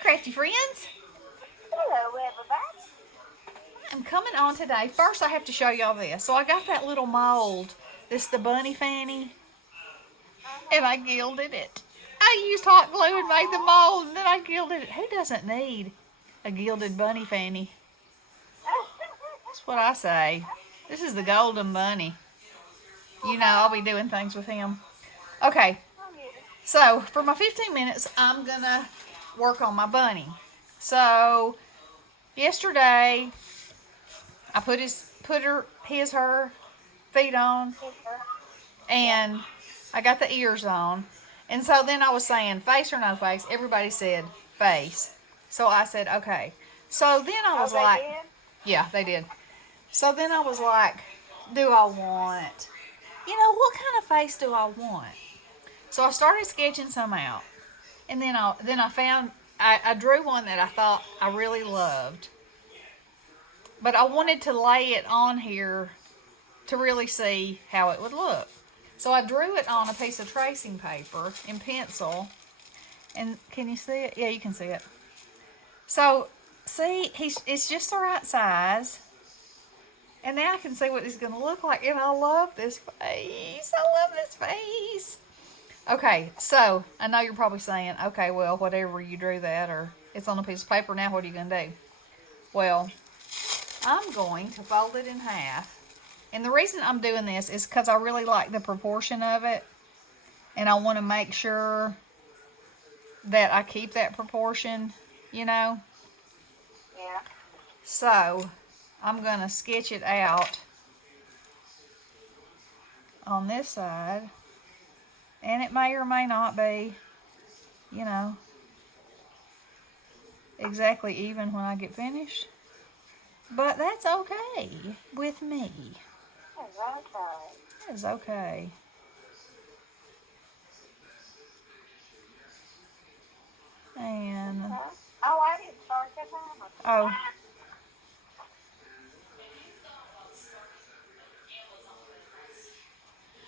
Crafty friends. Hello, everybody. I'm coming on today. First, I have to show y'all this. So I got that little mold. This is the bunny fanny, and I gilded it. I used hot glue and made the mold, and then I gilded it. Who doesn't need a gilded bunny fanny? That's what I say. This is the golden bunny. You know, I'll be doing things with him. Okay, so for my 15 minutes, I'm gonna work on my bunny. So yesterday, I her feet on, and I got the ears on. And so then I was saying face or no face. Everybody said face. So I said okay. So then I was like, yeah, they did. So then I was like, do I want, what kind of face do I want? So I started sketching some out, and then I found I drew one that I thought I really loved, but I wanted to lay it on here to really see how it would look. So I drew it on a piece of tracing paper in pencil, and can you see it? Yeah, you can see it. So see, it's just the right size. And now I can see what he's going to look like. And I love this face. I love this face. Okay, so I know you're probably saying, okay, well, whatever, you drew that, or it's on a piece of paper now, what are you going to do? Well, I'm going to fold it in half. And the reason I'm doing this is because I really like the proportion of it. And I want to make sure that I keep that proportion, Yeah. So I'm going to sketch it out on this side. And it may or may not be, exactly even when I get finished. But that's okay with me. That is okay. And oh, I didn't start that time. Oh.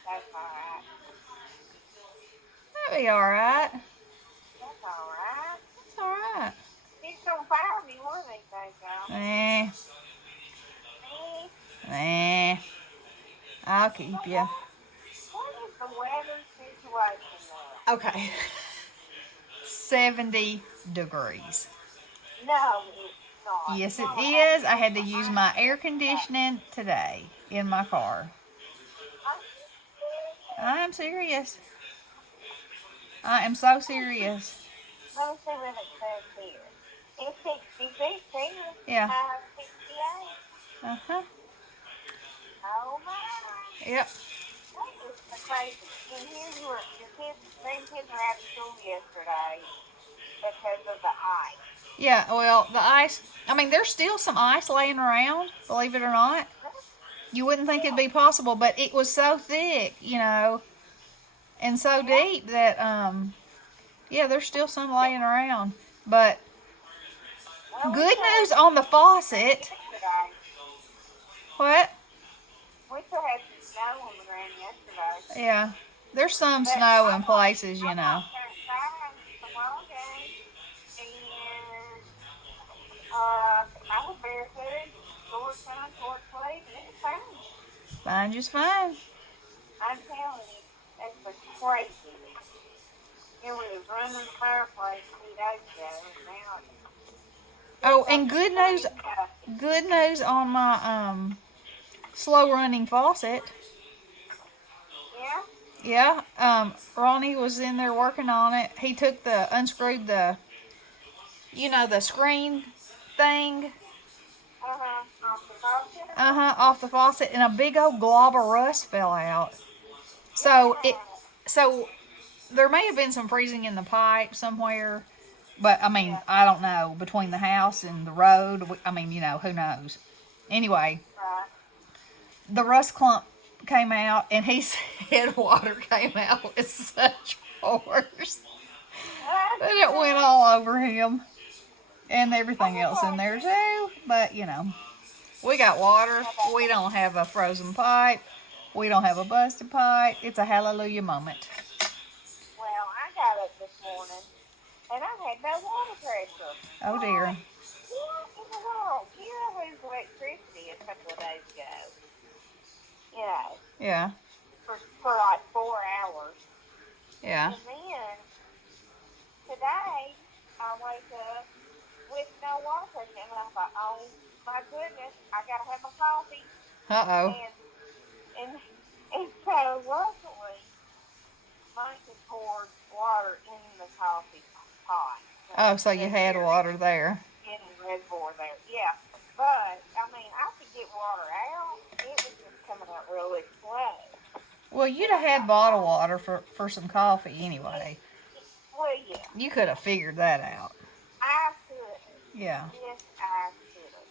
That's all right. That'll be all right. That's all right. That's all right. He's gonna fire me one of these days, y'all. Nah. I'll keep you. What is the weather situation there? Okay. 70 degrees. No, it's not. Yes, it is. I had to use my air conditioning today in my car. I'm serious. I am so serious. Let me see what it says here. It's 66 here. Yeah. 68. Uh-huh. Oh, my. Yep. That is the crazy. And here your kids were out of school yesterday because of the ice. Yeah, well, the ice, there's still some ice laying around, believe it or not. You wouldn't think it'd be possible, but it was so thick, and so deep that, there's still some laying around. But good news on the faucet. What? We still had some snow on the ground yesterday. Yeah, there's some snow in places, I was barefooted, short time, short sleeve, and it was fine. Fine, just fine. I'm telling you, that's the crazy. It was running the fireplace 2 days ago, now Oh, and good news on my slow running faucet. Yeah? Yeah, Ronnie was in there working on it. He unscrewed the screen thing. Off the faucet? Off the faucet, and a big old glob of rust fell out. So there may have been some freezing in the pipe somewhere, but I don't know, between the house and the road. Who knows? Anyway, the rust clump came out, and he said water came out with such force that it went all over him and everything else in there too. But we got water. We don't have a frozen pipe. We don't have a busted pipe. It's a hallelujah moment. Well, I got up this morning and I had no water pressure. Oh dear. What in the world? Kira lose electricity a couple of days ago. You know, Yeah. for like 4 hours. Yeah. And then today I wake up with no water pressure, and I thought, oh my goodness, I gotta have my coffee. Uh-oh. And and so luckily, Mike had poured water in the coffee pot. Oh, so you That had Kira water there. getting Red Bull there. Yeah. But, I mean, I could get water out. It was just coming out really slow. Well, you'd And have I had thought, bottled oh, water for some coffee anyway. well, yeah. You could have figured that out. I could have. Yeah. Yes, I could have.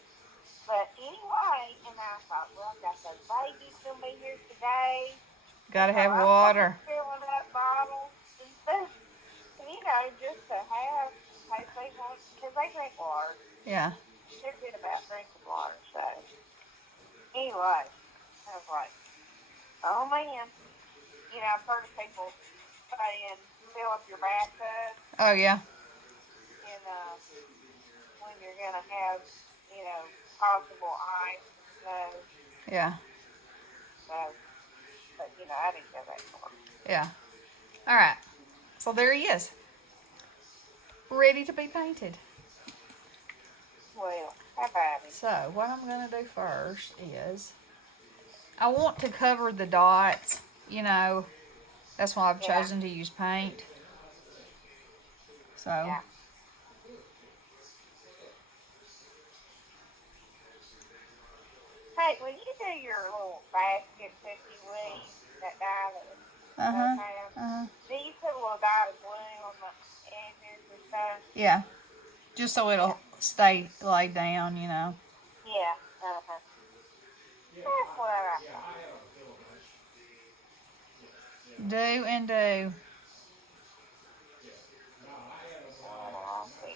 But anyway, and I thought, well, I got those babies going to be here today. And Gotta so have I'm going to be water. filling up bottles and stuff, just to have in case they want, because they drink water. Yeah. They're good about drinking water. So, anyway, I was like, oh man. I've heard of people saying fill up your bathtub Oh yeah. and when you're going to have, possible ice and snow. Yeah. So, but, I didn't go that far. Yeah. All right. So there he is. Ready to be painted. Well, how about it? So what I'm going to do first is I want to cover the dots. That's why I've Yeah. chosen to use paint. So Yeah. Hey, when you do your little basket that you weave, that dye that uh-huh. have, Uh-huh. do you put a little dye of blue on the edges and stuff? Yeah. Just so Yeah. it'll stay laid down. Yeah. Uh-huh. That's what I thought. Do and do. Oh, see.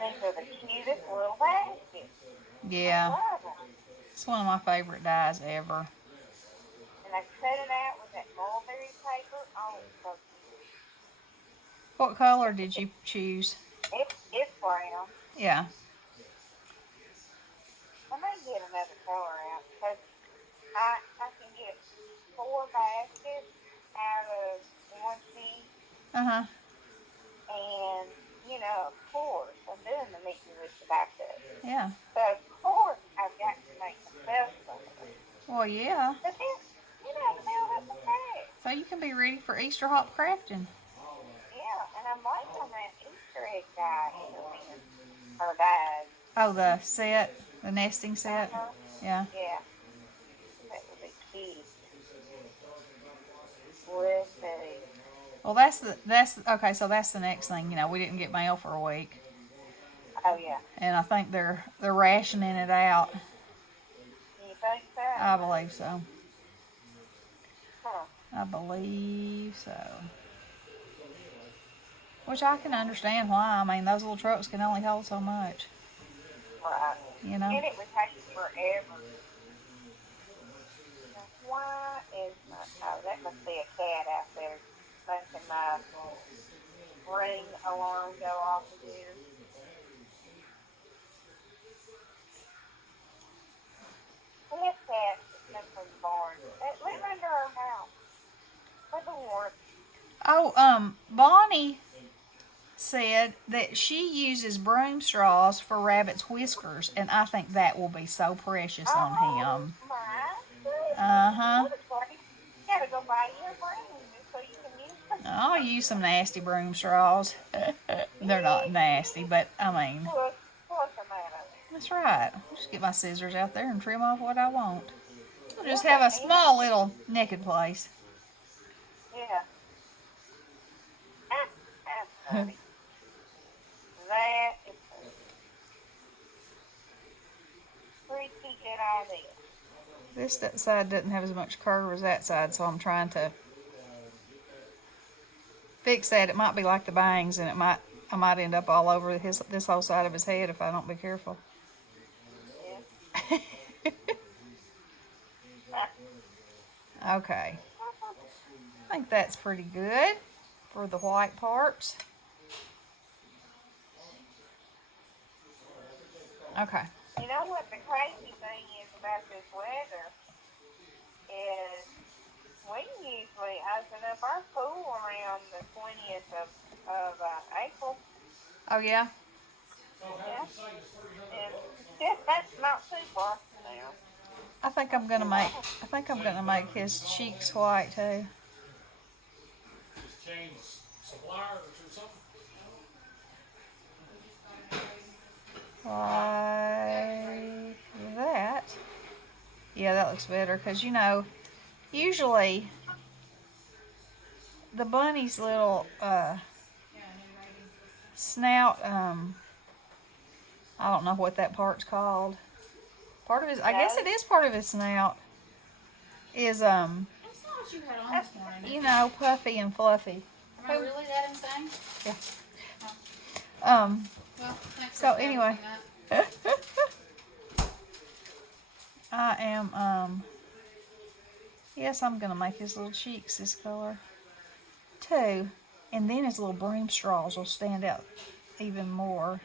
These are the cutest little baskets. I Yeah. love them. It's one of my favorite dyes ever. And I cut it out with that mulberry paper. Oh, it's so cute. What color did you choose? It's brown. Yeah. I may get another color out because I can get 4 baskets out of one sheet. Uh-huh. And, of course, I'm doing the meet and with the backup. Yeah. So, of course, I've got to make myself something. Well, yeah. But then, build up the craft. So you can be ready for Easter hop crafting. Yeah, and I'm waiting on that Easter egg guy to come in. Or died. Oh, the nesting set. Uh-huh. Yeah. Yeah. That would be cute. Would be. Well, that's okay. So that's the next thing. We didn't get mail for a week, Oh, yeah. and I think they're rationing it out. You think so? I believe so. Huh. I believe so. Which I can understand why. I mean, those little trucks can only hold so much. Right. And it would take forever. Why is my... Oh, that must be a cat out there making my ring alarm go off again. That cat just come from the barn. They live under our house. For the warmth. Oh, Bonnie said that she uses broom straws for Rabbit's whiskers, and I think that will be so precious on him. My goodness. Uh-huh. What a great... You gotta go buy you a broom just so you can use them. I'll use some nasty broom straws. They're not nasty, but I mean, What's the matter? that's right. I'll just get my scissors out there and trim off what I want. We'll just have a small little naked place. Yeah. That's funny. That is funny. Pretty good idea. This side doesn't have as much curve as that side, so I'm trying to fix that. It might be like the bangs, and I might end up all over this whole side of his head if I don't be careful. Yeah. Okay. I think that's pretty good for the white parts. Okay. You know what the crazy thing is about this weather is we usually open up our pool around the 20th of April. Oh yeah. Yeah. And that's not too far now. I think I'm Not gonna too make. long. I think I'm gonna make his cheeks white too. Just change suppliers or something. Like that. Yeah, that looks better because usually the bunny's little snout. I don't know what that part's called. Part of his. I guess No. it is part of his snout. Is That's not what you had on this morning. puffy and fluffy. Am I really that insane? Um. Well, thanks So for anyway. that. I am yes, I'm gonna make his little cheeks this color too, and then his little broom straws will stand out even more.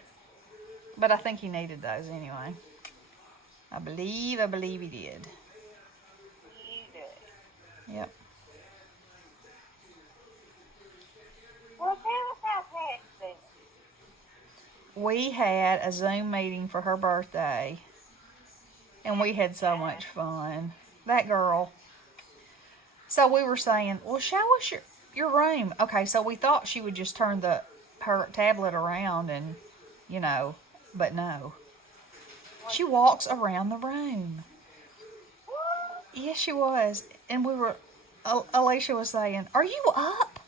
But I think he needed those anyway. I believe he did. You do. Yep. Well, tell us how Pat's doing. We had a Zoom meeting for her birthday, and we had so much fun. That girl. So we were saying, well, show us your room. Okay, so we thought she would just turn her tablet around and, but no. She walks around the room. What? Yes, she was. And Alicia was saying, are you up?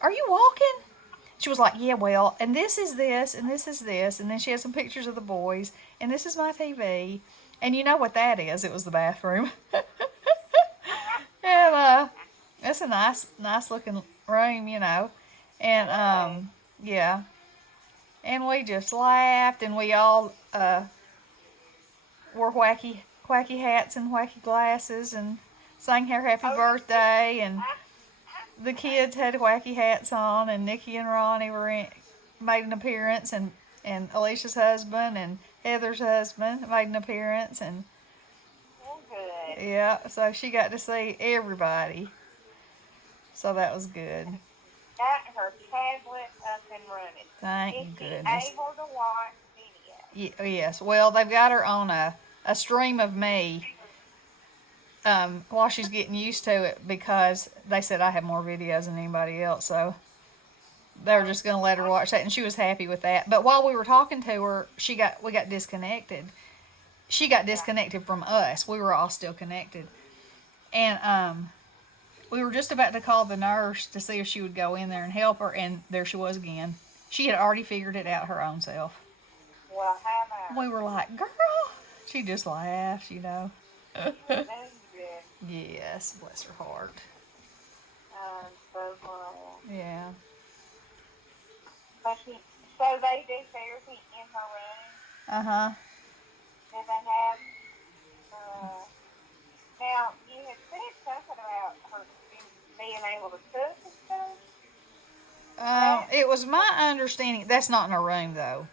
Are you walking? She was like, yeah, well, and this is this, and this is this. And then she had some pictures of the boys, and this is my TV. And you know what that is? It was the bathroom. And it's a nice looking room, And yeah. And we just laughed, and we all wore wacky hats and wacky glasses and sang her happy birthday, and the kids had wacky hats on, and Nikki and Ronnie made an appearance, and Alicia's husband and Heather's husband made an appearance, and Well, good. yeah, so she got to see everybody. So that was good. Got her tablet up and running. Thank Is she goodness. able to watch video? Yes. Well, they've got her on a stream of me while she's getting used to it, because they said I have more videos than anybody else. So they were just going to let her watch that, and she was happy with that. But while we were talking to her, we got disconnected. She got disconnected from us. We were all still connected. And we were just about to call the nurse to see if she would go in there and help her, and there she was again. She had already figured it out her own self. Well, how about We were like, girl. She just laughed, that's good? Yes, bless her heart. So glad. Yeah. But so they do therapy in her room? Uh-huh. Do they have, now, you had said something about her being able to cook and stuff? It was my understanding, that's not in her room though.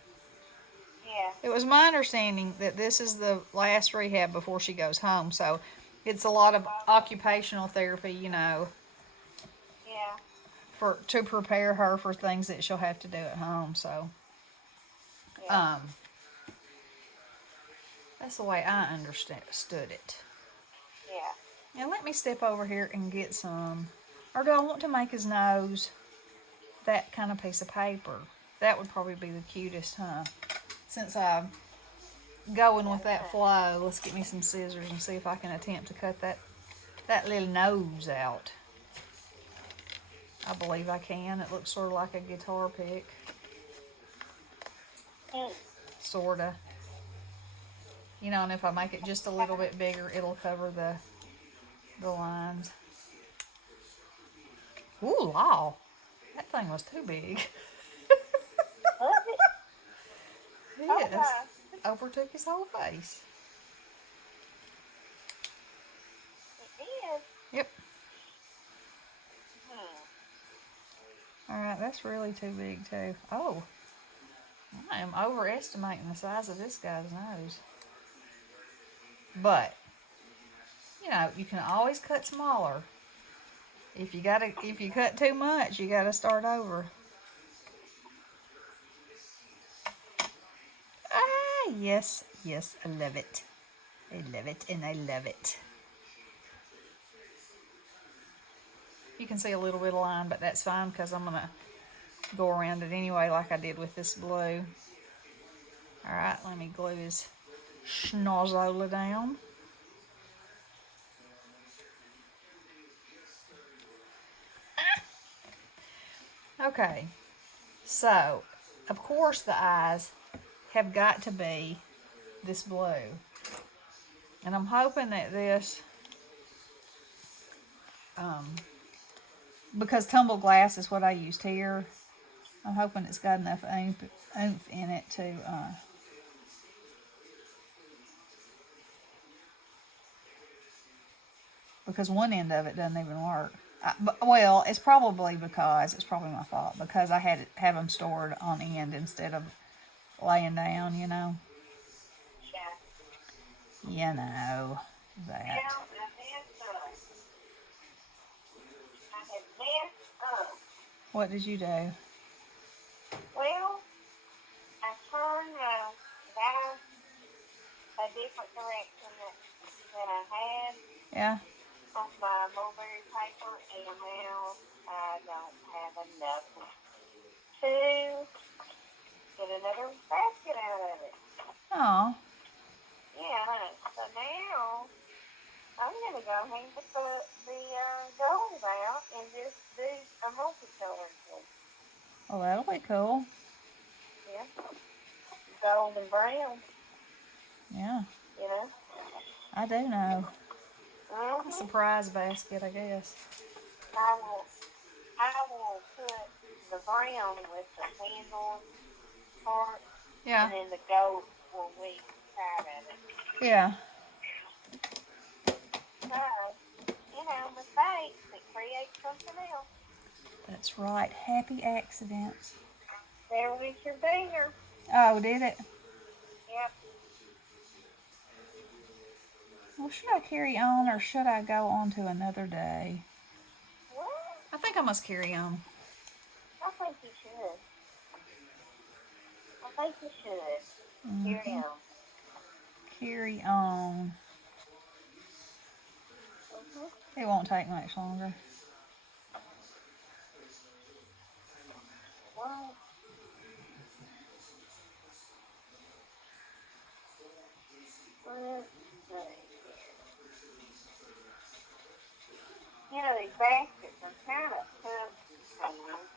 Yeah. It was my understanding that this is the last rehab before she goes home, so it's a lot of occupational therapy, Yeah. to prepare her for things that she'll have to do at home. So, Yeah. that's the way I understood it. Yeah. Now let me step over here and get some, or do I want to make his nose that kind of piece of paper? That would probably be the cutest, huh? Since I'm going with that flow, let's get me some scissors and see if I can attempt to cut that little nose out. I believe I can. It looks sort of like a guitar pick. Sorta. And if I make it just a little bit bigger, it'll cover the lines. Ooh, law. That thing was too big. Was it? Yes. Okay. Overtook his whole face. It is. Yep. Hmm. All right, that's really too big too. Oh, I am overestimating the size of this guy's nose. But you can always cut smaller. If you cut too much, you gotta start over. Ah, yes, yes, I love it. I love it and I love it. You can see a little bit of line, but that's fine because I'm gonna go around it anyway like I did with this blue. Alright, let me glue his schnozola down. Okay, so of course the eyes have got to be this blue. And I'm hoping that this, because tumbled glass is what I used here, I'm hoping it's got enough oomph in it to, because one end of it doesn't even work. Well, it's probably my fault, because I had have them stored on end instead of laying down, Yeah. You know, that. Well, I had messed up. What did you do? Well, I turned that a different direction than I had Yeah. on my mulberry paper, and now I don't have enough to get another basket out of it. Oh. Yeah, so now I'm going to go ahead and put the gold out and just do a multicolored one. Well, that'll be cool. Yeah, gold and brown, Yeah. you know. I do know. A Mm-hmm. surprise basket, I guess. I will, I will put the brown with the handle part, Yeah. and then the gold will be inside of it. Yeah. Because, mistakes that create something else. That's right. Happy accidents. There went your finger. Oh, did it? Yep. Well, should I carry on or should I go on to another day? What? I think I must carry on. I think you should. I think you should. Carry Mm-hmm. on. Carry on. Mm-hmm. It won't take much longer. Well, let's see. These baskets are kind of tough sometimes.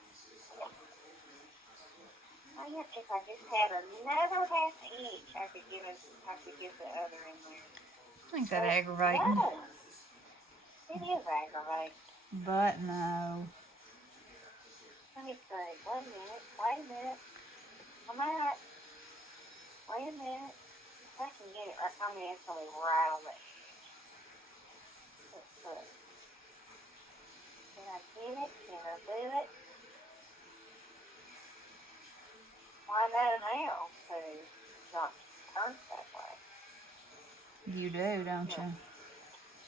I guess if I just had another half inch, I could get the other in there. I think that But aggravating. no, it is aggravating. But no. Let me see. Wait a minute. Wait a minute. I might. Wait a minute. If I can get it right, I mean, it's going to be right on the edge. Let's see. Can I get it? Can I do it? I know now to not turn that way. You do, don't you?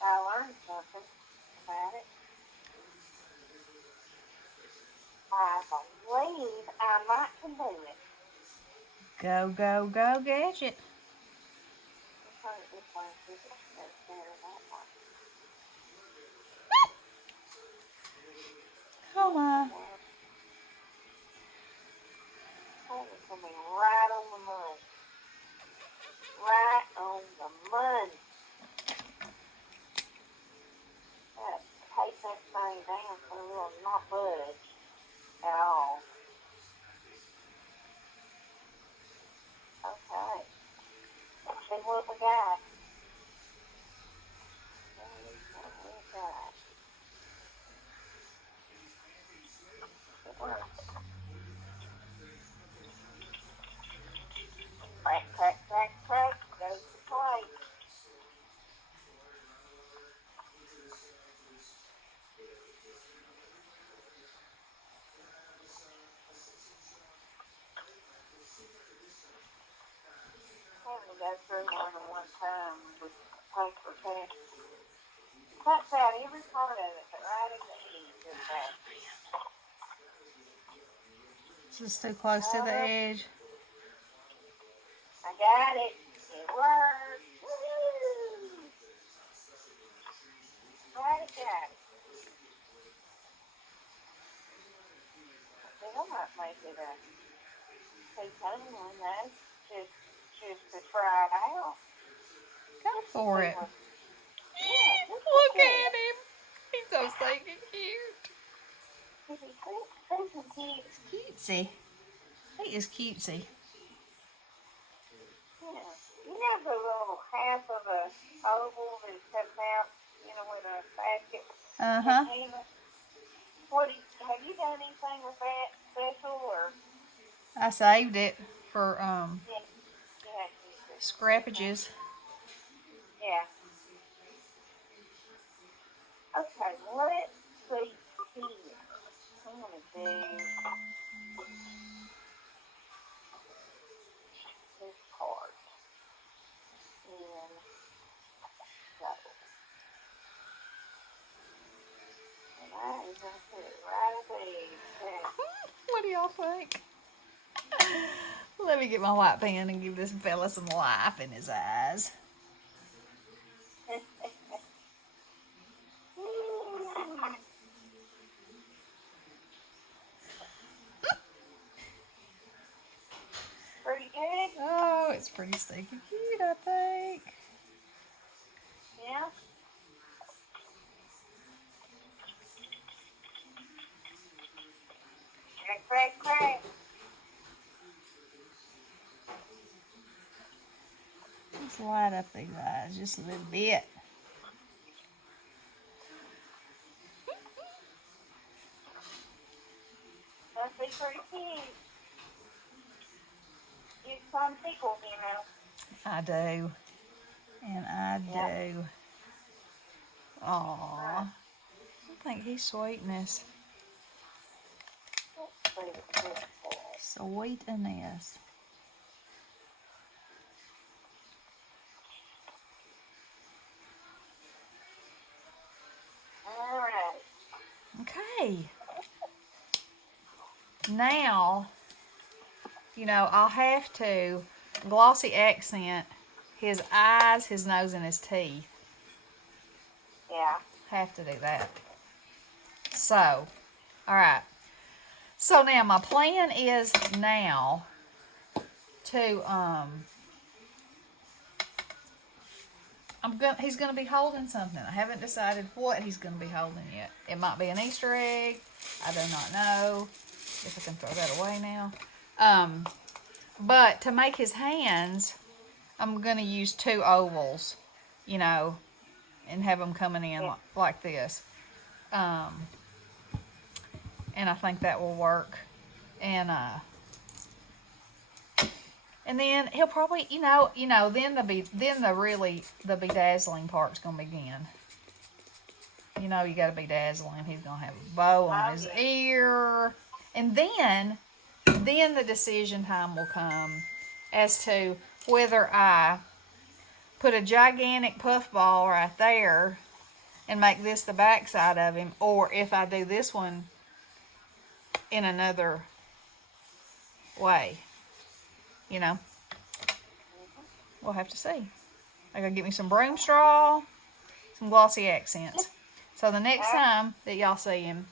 I learned something about it. I believe I might can do it. Go, go, go, Gadget. Turn it this way. See if it's better that way. Oh my. Oh, it's going to be right on the money. Right on the money. Take that thing down so it will not budge at all. Okay. Let's see what we got. Cuts out every part of it, but right in the edge of that. This is too close to the edge. I got it. It worked. Woo-hoo! Got it. I think I might make it a two-tone one, though. Just to try it out. Go for it. Yeah, Look at him. He's so stinking cute. Cutesy. He is cutesy. Yeah. You know the little half of a oval that comes out, with a basket? Uh-huh. Have you done anything with that special, or? I saved it for Yeah. scrappages. Yeah. Okay, let's see here. I'm going to do this part. And so. And I am going to put it right there. What do y'all think? Let me get my white pen and give this fella some life in his eyes. Pretty good? Oh, it's pretty stinking cute, I think. Yeah. Crack. Let's light up these eyes just a little bit. Must be pretty cute. Use some pickles, I do. And I do. Aww. I think he's sweetness. Sweetness. All right. Okay. Now, I'll have to glossy accent his eyes, his nose, and his teeth. Yeah. Have to do that. So, all right. So now my plan is now to he's gonna be holding something. I haven't decided what he's gonna be holding yet. It might be an Easter egg. I do not know. If I can throw that away now. But to make his hands, I'm gonna use 2 ovals, and have them coming in like this. And I think that will work. And then he'll probably, then the bedazzling part's gonna begin. You gotta bedazzling. He's gonna have a bow on his ear, and then the decision time will come as to whether I put a gigantic puffball right there and make this the backside of him, or if I do this one in another way. We'll have to see. I gotta get me some broom straw, some glossy accents. So the next time that y'all see him,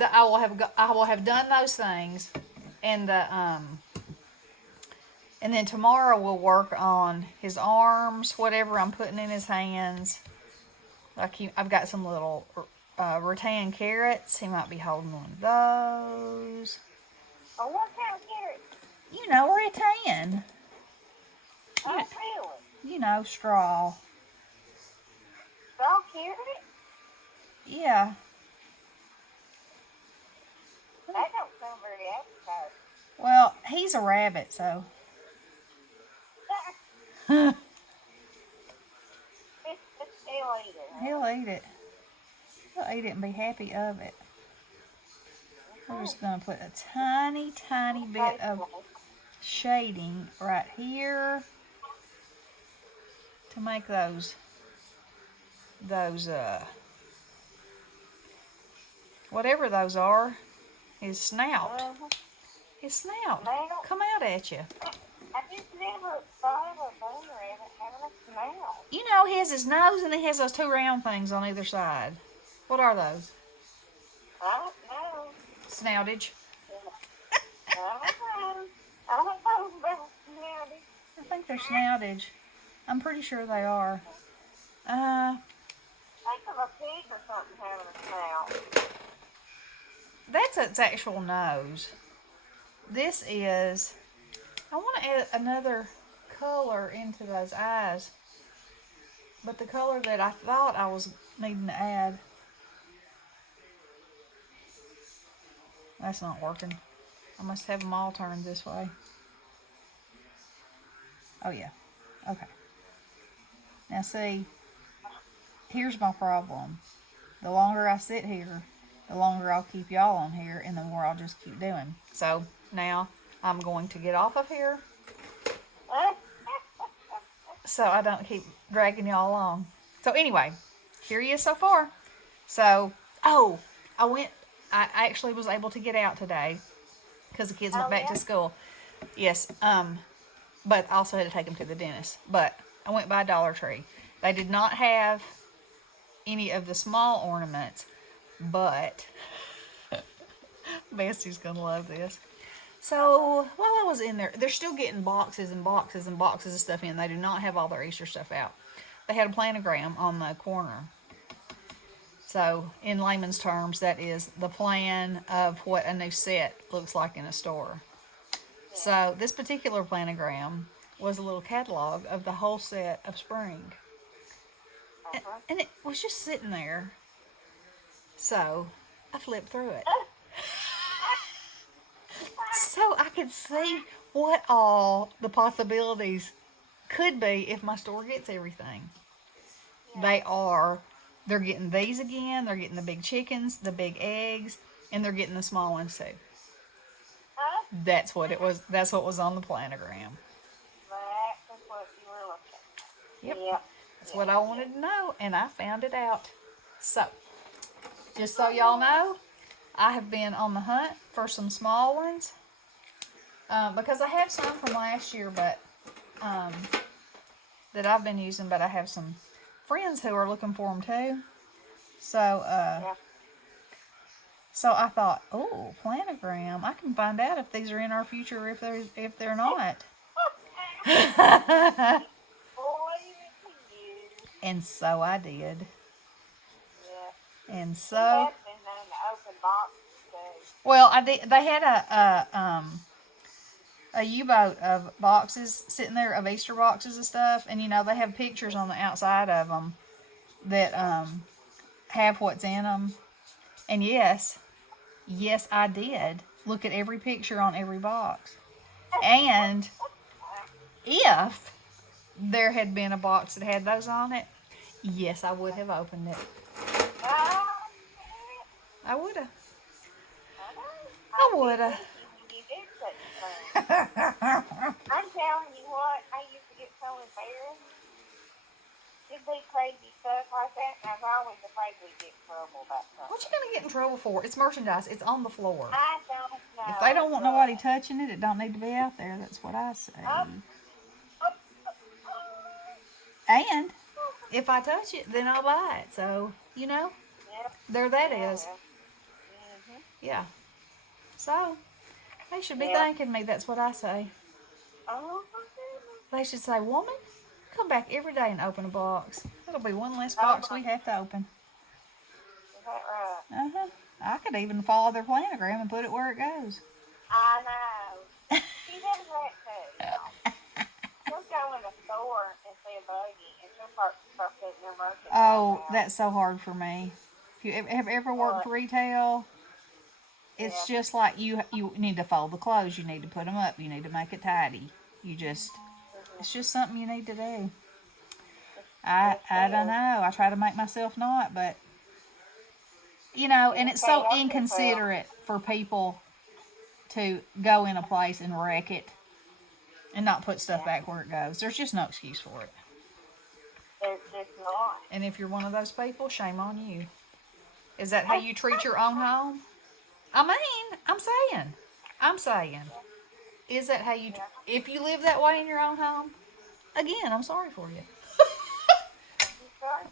I will have done those things, and and then tomorrow we'll work on his arms, whatever I'm putting in his hands. I've got some little rattan carrots. He might be holding one of those. Oh, what kind of carrot? Rattan. Oh, really? Straw. Straw carrot? Yeah. That don't sound very appetizing. Well, he's a rabbit, so. He'll eat it. He'll eat it. He'll eat it and be happy of it. We're just going to put a tiny, tiny bit of shading right here to make those those, whatever those are, his snout. Mm-hmm. His snout. Snout? Come out at you. I just never thought of a boomer having a snout. You know, he has his nose and he has those two round things on either side. What are those? I don't know. Snoutage. I don't know. I don't know about snouty. I think they're snoutage. I'm pretty sure they are. Think of a pig or something having a snout. That's its actual nose. This is, I want to add another color into those eyes. But the color that I thought I was needing to add, that's not working. I must have them all turned this way. Oh yeah, okay. Now see, here's my problem. The longer I sit here, the longer I'll keep y'all on here and the more I'll just keep doing. So now I'm going to get off of here so I don't keep dragging y'all along. So anyway, here he is so far. So, I actually was able to get out today because the kids went back to school. Yes, but I also had to take them to the dentist. But I went by Dollar Tree. They did not have any of the small ornaments, but Bestie's gonna love this. So while I was in there, they're still getting boxes and boxes and boxes of stuff in. They do not have all their Easter stuff out. They had a planogram on the corner. So in layman's terms, that is the plan of what a new set looks like in a store. So this particular planogram was a little catalog of the whole set of spring. And it was just sitting there. So I flipped through it. So I could see what all the possibilities could be if my store gets everything. They're getting these again, they're getting the big chickens, the big eggs, and they're getting the small ones too. That's what was on the planogram. That's what you were looking at. Yep. That's what I wanted to know, and I found it out. So, just so y'all know, I have been on the hunt for some small ones. Because I have some from last year, but that I've been using, but I have some friends who are looking for them too. So, so I thought, oh, planogram. I can find out if these are in our future or if they're not. And so I did. And so, well, I did. They had a U-boat of boxes sitting there, of Easter boxes and stuff, and you know they have pictures on the outside of them that have what's in them. And yes, I did look at every picture on every box. And if there had been a box that had those on it, yes, I would have opened it. I would have. I'm telling you what, I used to get so embarrassed. It'd be crazy stuff like that, and I was always afraid we'd get in trouble about something. What you gonna get in trouble for? It's merchandise. It's on the floor. I don't know. If they don't want nobody touching it, it don't need to be out there. That's what I say. And if I touch it, then I'll buy it. So, you know, there that is. Yeah. So, they should be thanking me. That's what I say. They should say, woman, come back every day and open a box. That'll be one less box we have to open. Is that right? I could even follow their planogram and put it where it goes. I know. She does that too. She'll go in a store and see a buggy, and she'll start putting their merchandise Oh, out. that's so hard for me. If you have ever worked retail, it's just like you need to fold the clothes. You need to put them up. You need to make it tidy. It's just something you need to do. I don't know. I try to make myself not, but you know, and it's so inconsiderate for people to go in a place and wreck it and not put stuff back where it goes. There's just no excuse for it. There's it's not. And if you're one of those people, shame on you. Is that how you treat your own home? I mean, I'm saying, is that how you, if you live that way in your own home, again, I'm sorry for you.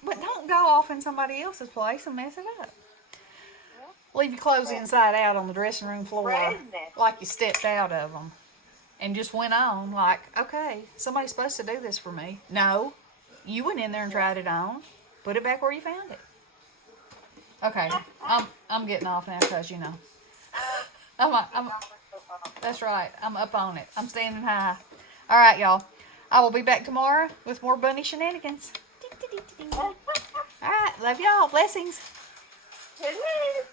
But don't go off in somebody else's place and mess it up. Leave your clothes inside out on the dressing room floor like you stepped out of them. And just went on like, okay, somebody's supposed to do this for me. No, you went in there and tried it on. Put it back where you found it. Okay, I'm getting off now because, you know. That's right. I'm up on it. I'm standing high. All right, y'all. I will be back tomorrow with more bunny shenanigans. All right, love y'all. Blessings. Hello.